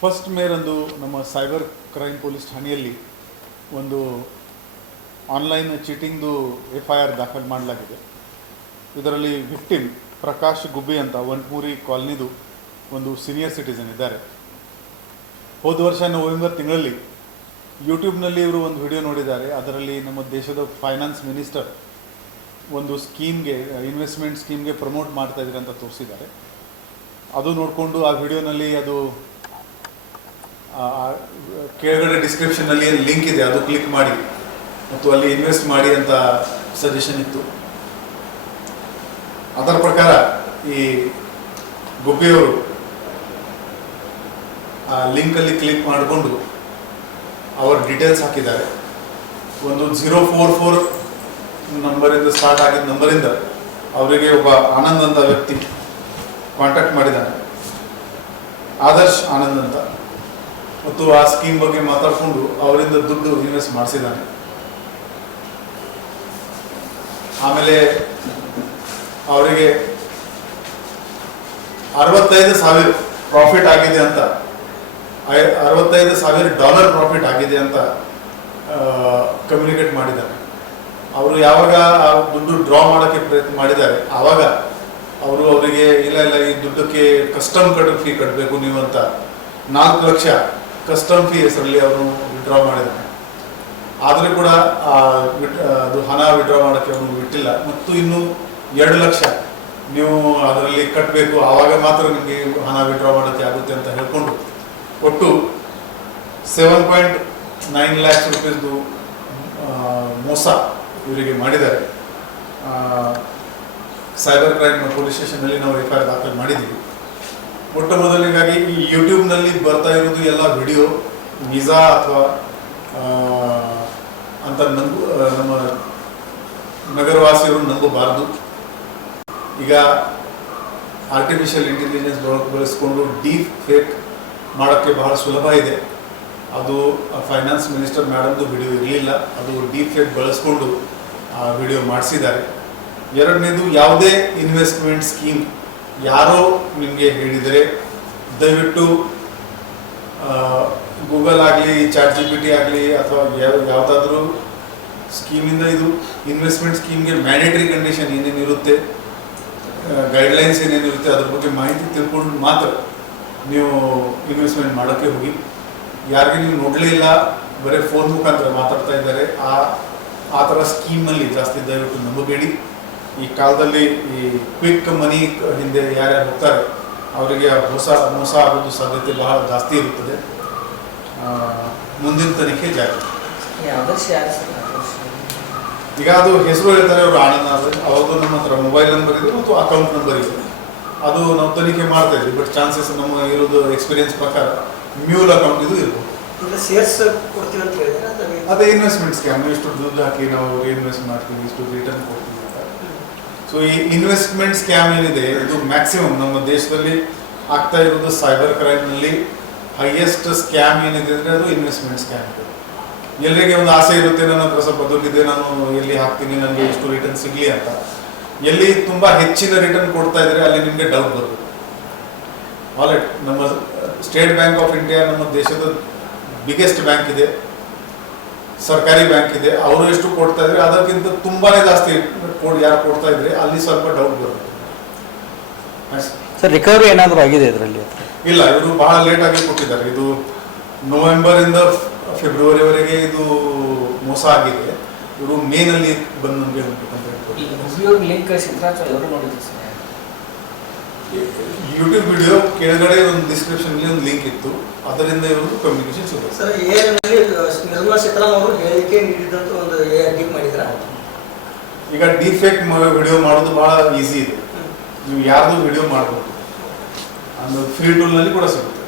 First ಮೇರಂದು ನಮ್ಮ cyber crime police ಠಾಣೆಯಲ್ಲಿ ಒಂದು ಆನ್ಲೈನ್ ಚೀಟಿಂಗ್ದು FIR ದಾಖಲು ಮಾಡಲಾಗಿದೆ. ಇದರಲ್ಲಿ ವಿಕ್ಟಿಮ್ ಪ್ರಕಾಶ್ ಗುಬ್ಬಿ ಅಂತ ವಂಟ್ಮೂರಿ ಕಾಲನಿದು ಒಂದು ಸೀನಿಯರ್ ಸಿಟಿಸನ್ ಇದ್ದಾರೆ. ಹೋದ ವರ್ಷ ನವೆಂಬರ್ ತಿಂಗಳಲ್ಲಿ ಯೂಟ್ಯೂಬ್ನಲ್ಲಿ ಇವರು ಒಂದು ವಿಡಿಯೋ ನೋಡಿದ್ದಾರೆ. ಅದರಲ್ಲಿ ನಮ್ಮ ದೇಶದ ಫೈನಾನ್ಸ್ ಮಿನಿಸ್ಟರ್ ಒಂದು ಸ್ಕೀಮ್ಗೆ, ಇನ್ವೆಸ್ಟ್ಮೆಂಟ್ ಸ್ಕೀಮ್ಗೆ ಪ್ರಮೋಟ್ ಮಾಡ್ತಾ ಇದ್ದಾರೆ ಅಂತ ತೋರಿಸಿದ್ದಾರೆ. ಅದು ನೋಡಿಕೊಂಡು ಆ ವಿಡಿಯೋನಲ್ಲಿ ಅದು ಕೆಳಗಡೆ ಡಿಸ್ಕ್ರಿಪ್ಷನಲ್ಲಿ ಏನು ಲಿಂಕ್ ಇದೆ ಅದು ಕ್ಲಿಕ್ ಮಾಡಿ ಮತ್ತು ಅಲ್ಲಿ ಇನ್ವೆಸ್ಟ್ ಮಾಡಿ ಅಂತ ಸಜೆಷನ್ ಇತ್ತು. ಅದರ ಪ್ರಕಾರ ಈ ಗುಬ್ಬಿಯವರು ಆ ಲಿಂಕಲ್ಲಿ ಕ್ಲಿಕ್ ಮಾಡಿಕೊಂಡು ಅವರ ಡೀಟೇಲ್ಸ್ ಹಾಕಿದ್ದಾರೆ. ಒಂದು 044 ನಂಬರಿಂದ ಸ್ಟಾರ್ಟ್ ಆಗಿದ್ದ ನಂಬರಿಂದ ಅವರಿಗೆ ಒಬ್ಬ ಆನಂದ್ ಅಂತ ವ್ಯಕ್ತಿ ಕಾಂಟ್ಯಾಕ್ಟ್ ಮಾಡಿದ್ದಾನೆ, ಆದರ್ಶ್ ಆನಂದ್ ಅಂತ, ಮತ್ತು ಆ ಸ್ಕೀಮ್ ಬಗ್ಗೆ ಮಾತಾಡಿಕೊಂಡು ಅವರಿಂದ ದುಡ್ಡು ಇನ್ವೆಸ್ಟ್ ಮಾಡಿಸಿದ್ದಾನೆ. ಆಮೇಲೆ ಅವರಿಗೆ 65,000 ಪ್ರಾಫಿಟ್ ಆಗಿದೆ ಅಂತ, $65,000 ಪ್ರಾಫಿಟ್ ಆಗಿದೆ ಅಂತ ಕಮ್ಯುನಿಕೇಟ್ ಮಾಡಿದ್ದಾರೆ. ಅವರು ಯಾವಾಗ ಆ ದುಡ್ಡು ಡ್ರಾ ಮಾಡೋಕ್ಕೆ ಪ್ರಯತ್ನ ಮಾಡಿದ್ದಾರೆ ಆವಾಗ ಅವರಿಗೆ ಇಲ್ಲ ಈ ದುಡ್ಡಕ್ಕೆ ಕಸ್ಟಮ್ ಫೀ ಕಟ್ಟಬೇಕು ನೀವು ಅಂತ 4 ಲಕ್ಷ ಕಸ್ಟಮ್ ಫೀ ಹೆಸರಲ್ಲಿ ಅವರು ವಿಡ್ರಾ ಮಾಡಿದ್ದಾರೆ. ಆದರೆ ಕೂಡ ಅದು ಹಣ ವಿಡ್ರಾ ಮಾಡೋಕ್ಕೆ ಅವನು ಬಿಟ್ಟಿಲ್ಲ ಮತ್ತು ಇನ್ನು 2 ಲಕ್ಷ ನೀವು ಅದರಲ್ಲಿ ಕಟ್ಟಬೇಕು, ಆವಾಗ ಮಾತ್ರ ನಿಮಗೆ ಹಣ ವಿಡ್ರಾ ಮಾಡೋಕ್ಕೆ ಆಗುತ್ತೆ ಅಂತ ಹೇಳ್ಕೊಂಡು ಒಟ್ಟು 7.9 lakhs ರೂಪೀಸ್ದು ಮೋಸ ಇವರಿಗೆ ಮಾಡಿದ್ದಾರೆ. ಸೈಬರ್ ಕ್ರೈಮ್ ಪೊಲೀಸ್ ಸ್ಟೇಷನ್ನಲ್ಲಿ ನಾವು FIR ದಾಖಲು ಮಾಡಿದ್ದೀವಿ. ಮೊಟ್ಟ ಮೊದಲಿಗಾಗಿ ಈ ಯೂಟ್ಯೂಬ್ನಲ್ಲಿ ಬರ್ತಾ ಇರೋದು ಎಲ್ಲ ವಿಡಿಯೋ ನಿಜ ಅಥವಾ ಅಂತ ನಮ್ಮ ನಗರವಾಸಿಯವರು ನಂಬಬಾರದು. ಈಗ ಆರ್ಟಿಫಿಷಿಯಲ್ ಇಂಟೆಲಿಜೆನ್ಸ್ ಬಳಸ್ಕೊಂಡು ಡೀಪ್ ಫೇಕ್ ಮಾಡೋಕ್ಕೆ ಬಹಳ ಸುಲಭ ಇದೆ. ಅದು ಫೈನಾನ್ಸ್ ಮಿನಿಸ್ಟರ್ ಮೇಡಮ್ದು ವಿಡಿಯೋ ಇರಲಿಲ್ಲ, ಅದು ಡೀಪ್ ಫೇಕ್ ಬಳಸ್ಕೊಂಡು ಆ ವಿಡಿಯೋ ಮಾಡಿಸಿದ್ದಾರೆ. ಎರಡನೇದು, ಯಾವುದೇ ಇನ್ವೆಸ್ಟ್ಮೆಂಟ್ ಸ್ಕೀಮ್ ಯಾರೋ ನಿಮಗೆ ಹೇಳಿದರೆ ದಯವಿಟ್ಟು ಗೂಗಲ್ ಆಗಲಿ, ChatGPT ಆಗಲಿ ಅಥವಾ ಯಾವುದಾದ್ರೂ ಸ್ಕೀಮಿಂದ ಇದು ಇನ್ವೆಸ್ಟ್ಮೆಂಟ್ ಸ್ಕೀಮ್ಗೆ ಮ್ಯಾಂಡೇಟರಿ ಕಂಡೀಷನ್ ಏನೇನಿರುತ್ತೆ, ಗೈಡ್ಲೈನ್ಸ್ ಏನೇನಿರುತ್ತೆ ಅದ್ರ ಬಗ್ಗೆ ಮಾಹಿತಿ ತಿಳ್ಕೊಂಡು ಮಾತ್ರ ನೀವು ಇನ್ವೆಸ್ಟ್ಮೆಂಟ್ ಮಾಡೋಕ್ಕೆ ಹೋಗಿ. ಯಾರಿಗೆ ನೀವು ನೋಡಲೇ ಇಲ್ಲ, ಬರೀ ಫೋನ್ ಮುಖಾಂತರ ಮಾತಾಡ್ತಾ ಇದ್ದಾರೆ, ಆ ಥರ ಸ್ಕೀಮಲ್ಲಿ ಜಾಸ್ತಿ ದಯವಿಟ್ಟು ನಂಬಬೇಡಿ. ಈ ಕಾಲದಲ್ಲಿ ಈ ಕ್ವಿಕ್ ಮನಿ ಹಿಂದೆ ಯಾರ್ಯಾರು ಹೋಗ್ತಾರೆ ಅವರಿಗೆ ಮೋಸ ಆಗೋದು ಸಾಧ್ಯತೆ ಬಹಳ ಜಾಸ್ತಿ ಇರುತ್ತದೆ. ಮುಂದಿನ ತನಿಖೆ ಜಾರಿ. ಈಗ ಅದು ಹೆಸರು ಹೇಳ್ತಾರೆ ಅವರು ಆನಂದ್ ಆದರೆ, ಅವ್ರದ್ದು ನಮ್ಮ ಹತ್ರ ಮೊಬೈಲ್ ನಂಬರ್ ಇದೆ ಮತ್ತು ಅಕೌಂಟ್ ನಂಬರ್ ಇದೆ. ಅದು ನಾವು ತನಿಖೆ ಮಾಡ್ತಾ ಇದ್ವಿ, ಬಟ್ ಚಾನ್ಸಸ್ ನಮ್ಮ ಇರೋದು ಎಕ್ಸ್ಪೀರಿಯನ್ಸ್ ಪ್ರಕಾರ ಮ್ಯೂಲ್ ಅಕೌಂಟ್ ಇದು ಇರ್ಬೋದು. ಅದೇ ಇನ್ವೆಸ್ಟ್ಮೆಂಟ್ ಸ್ಕ್ಯಾಮ್, ಇಷ್ಟು ದುಡ್ಡು ಹಾಕಿ ನಾವು ಇನ್ವೆಸ್ಟ್ ಮಾಡ್ತೀವಿ, ಇಷ್ಟು ರಿಟರ್ನ್ ಕೊಡ್ತೀವಿ ಅಂತ. ಸೊ ಈ ಇನ್ವೆಸ್ಟ್ಮೆಂಟ್ ಸ್ಕ್ಯಾಮ್ ಏನಿದೆ ಇದು ಮ್ಯಾಕ್ಸಿಮಮ್ ನಮ್ಮ ದೇಶದಲ್ಲಿ ಆಗ್ತಾ ಇರೋದು ಸೈಬರ್ ಕ್ರೈಮ್ನಲ್ಲಿ ಹೈಯೆಸ್ಟ್ ಸ್ಕ್ಯಾಮ್ ಏನಿದೆ ಅಂದರೆ ಅದು ಇನ್ವೆಸ್ಟ್ಮೆಂಟ್ ಸ್ಕ್ಯಾಮ್ ಇದೆ. ಎಲ್ಲರಿಗೆ ಒಂದು ಆಸೆ ಇರುತ್ತೆ, ನನ್ನ ಹತ್ರ ಸ್ವಲ್ಪ ದುಡ್ಡಿದೆ, ನಾನು ಎಲ್ಲಿ ಹಾಕ್ತೀನಿ, ನನಗೆ ಎಷ್ಟು ರಿಟರ್ನ್ ಸಿಗಲಿ ಅಂತ. ಎಲ್ಲಿ ತುಂಬ ಹೆಚ್ಚಿನ ರಿಟರ್ನ್ ಕೊಡ್ತಾ ಇದ್ದಾರೆ ಅಲ್ಲಿ ನಿಮಗೆ ಡೌಟ್ ಬರುತ್ತೆ. ವಾಲೆಟ್ ನಮ್ಮ ಸ್ಟೇಟ್ ಬ್ಯಾಂಕ್ ಆಫ್ ಇಂಡಿಯಾ ನಮ್ಮ ದೇಶದ ಬಿಗ್ಗೆಸ್ಟ್ ಬ್ಯಾಂಕ್ ಇದೆ, ಸರ್ಕಾರಿ ಬ್ಯಾಂಕ್ ಇದೆ. ಅವರು ಎಷ್ಟು ಕೊಡ್ತಾ ಇದ್ದಾರೆ ಅದಕ್ಕಿಂತ ತುಂಬಾ ಜಾಸ್ತಿ ಯಾರು ಕೊಡ್ತಾ ಇದ್ರೆ ಅಲ್ಲಿ ಸ್ವಲ್ಪ ಡೌಟ್ ಬರುತ್ತೆ. ಸರ್, ರಿಕವರಿ ಏನಾದರೂ ಆಗಿದೆ ಇದರಲ್ಲಿ? ಇಲ್ಲ, ಇವರು ಬಹಳ ಲೇಟ್ ಆಗಿ ಕೊಟ್ಟಿದ್ದಾರೆ. ಇದು ನವೆಂಬರಿಂದ ಫೆಬ್ರವರಿವರೆಗೆ ಇದು ಮೋಸ ಆಗಿದೆ. ಇವರು ಮೇನಲ್ಲಿ ಬಂದು ನಮಗೆ ಯೂಟ್ಯೂಬ್ ವಿಡಿಯೋ ಕೆಳಗಡೆ ಒಂದು ಡಿಸ್ಕ್ರಿಪ್ಷನ್ ಒಂದು ಲಿಂಕ್ ಇತ್ತು, ಅದರಿಂದ ಇವರು ಕಮ್ಯುನಿಕೇಶನ್ ಶುರು. ನಿರ್ಮಲಾ ಸೀತಾರಾಮನ್ ಅವರು ಹೇಳಿಕೆ ನೀಡಿದಂತ ಒಂದು ಡೀಪ್ ಮಾಡಿದ್ರ. ಈಗ ಡಿಫೇಕ್ ವಿಡಿಯೋ ಮಾಡೋದು ಬಹಳ ಈಸಿ ಇದೆ. ನೀವು ಯಾರ್ದು ವಿಡಿಯೋ ಮಾಡ್ಬೋದು, ಅದು ಫ್ರೀ ಟೂಲ್ನಲ್ಲಿ ಕೂಡ ಸಿಗುತ್ತೆ.